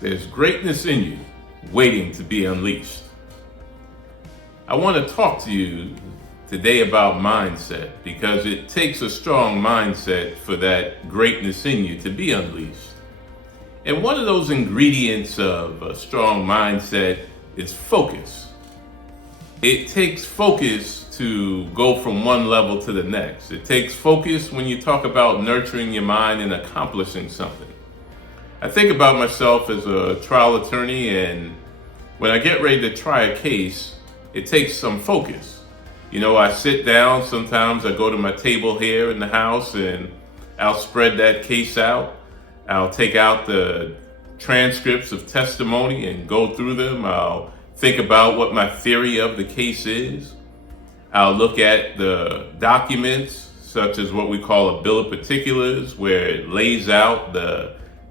There's greatness in you waiting to be unleashed. I want to talk to you today about mindset because it takes a strong mindset for that greatness in you to be unleashed. And one of those ingredients of a strong mindset is focus. It takes focus to go from one level to the next. It takes focus when you talk about nurturing your mind and accomplishing something. I think about myself as a trial attorney, and when I get ready to try a case, it takes some focus. You know, I sit down, sometimes I go to my table here in the house and I'll spread that case out. I'll take out the transcripts of testimony and go through them. I'll think about what my theory of the case is. I'll look at the documents, such as what we call a bill of particulars, where it lays out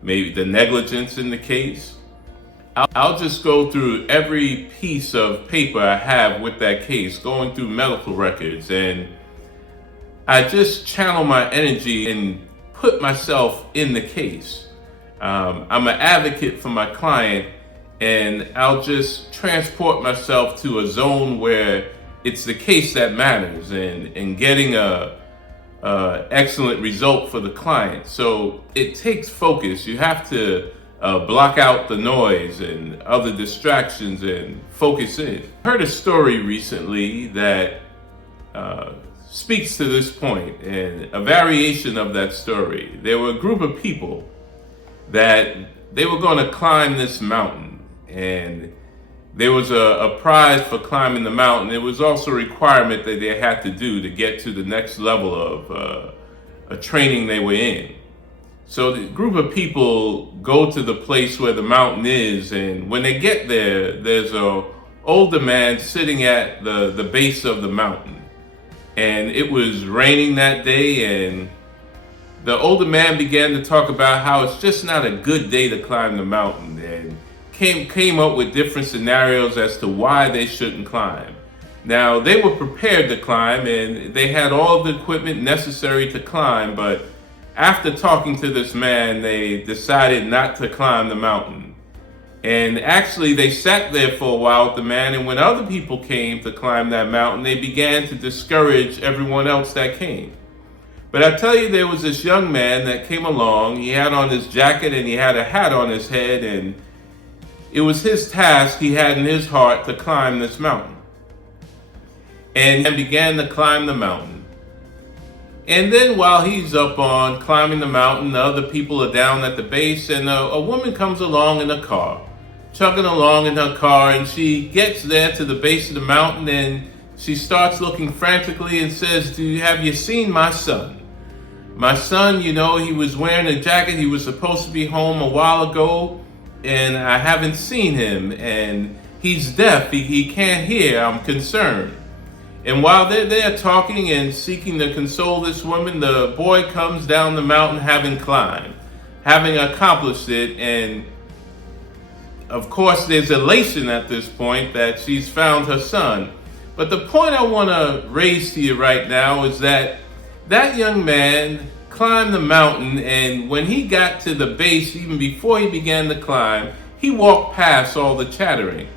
maybe the negligence in the case. I'll just go through every piece of paper I have with that case, going through medical records, and I just channel my energy and put myself in the case. I'm an advocate for my client, and I'll just transport myself to a zone where it's the case that matters and getting a excellent result for the client. So it takes focus. You have to block out the noise and other distractions and focus in. I heard a story recently that speaks to this point, and a variation of that story. There were a group of people that they were going to climb this mountain, and there was a prize for climbing the mountain. There was also a requirement that they had to do to get to the next level of a training they were in. So the group of people go to the place where the mountain is, and when they get there, there's an older man sitting at the base of the mountain. And it was raining that day, and the older man began to talk about how it's just not a good day to climb the mountain, and came up with different scenarios as to why they shouldn't climb. Now, they were prepared to climb, and they had all the equipment necessary to climb, but after talking to this man, they decided not to climb the mountain. And actually, they sat there for a while with the man, and when other people came to climb that mountain, they began to discourage everyone else that came. But I tell you, there was this young man that came along. He had on his jacket and he had a hat on his head, and it was his task he had in his heart to climb this mountain. And he began to climb the mountain. And then while he's up on climbing the mountain, the other people are down at the base, and a woman comes along in a car, chugging along in her car, and she gets there to the base of the mountain, and she starts looking frantically and says, have you seen my son? My son, you know, he was wearing a jacket. He was supposed to be home a while ago, and I haven't seen him, and he's deaf. He can't hear. I'm concerned. And while they're there talking and seeking to console this woman, the boy comes down the mountain having climbed, having accomplished it. And of course, there's elation at this point that she's found her son. But the point I want to raise to you right now is that young man climbed the mountain, and when he got to the base, even before he began to climb, he walked past all the chattering.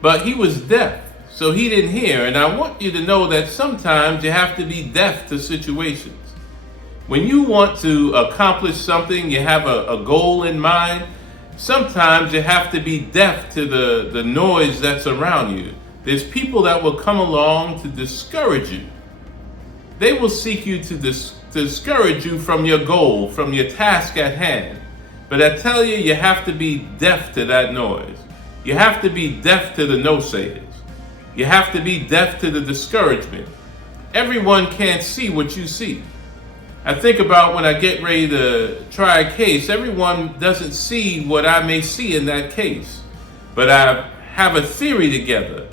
But he was deaf, so he didn't hear. And I want you to know that sometimes you have to be deaf to situations. When you want to accomplish something, you have a goal in mind, sometimes you have to be deaf to the noise that's around you. There's people that will come along to discourage you. They will seek you to discourage you from your goal, from your task at hand. But I tell you, you have to be deaf to that noise. You have to be deaf to the no-sayers. You have to be deaf to the discouragement. Everyone can't see what you see. I think about when I get ready to try a case, everyone doesn't see what I may see in that case. But I have a theory together,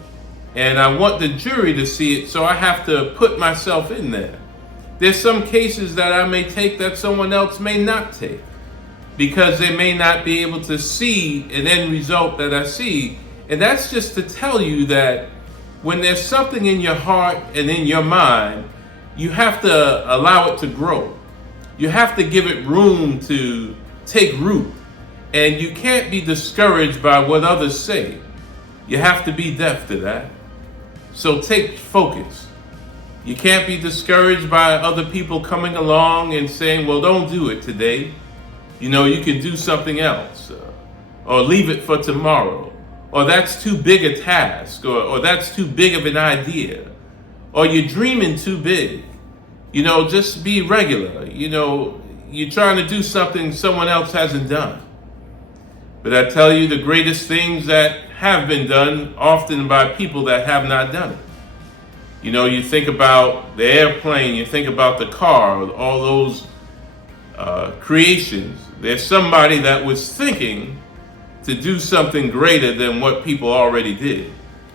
and I want the jury to see it, so I have to put myself in there. There's some cases that I may take that someone else may not take, because they may not be able to see an end result that I see. And that's just to tell you that when there's something in your heart and in your mind, you have to allow it to grow. You have to give it room to take root. And you can't be discouraged by what others say. You have to be deaf to that. So take focus. You can't be discouraged by other people coming along and saying, well, don't do it today. You know, you can do something else. Or leave it for tomorrow. Or that's too big a task. Or that's too big of an idea. Or you're dreaming too big. You know, just be regular. You know, you're trying to do something someone else hasn't done. But I tell you, the greatest things that have been done, often by people that have not done it. You know, you think about the airplane, you think about the car, all those creations. There's somebody that was thinking to do something greater than what people already did.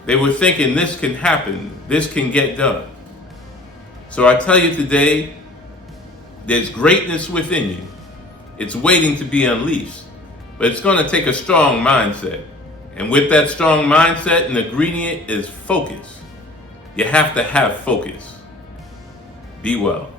They were thinking this can happen, this can get done. So I tell you today, there's greatness within you. It's waiting to be unleashed. But it's going to take a strong mindset. And with that strong mindset, an ingredient is focus. You have to have focus. Be well.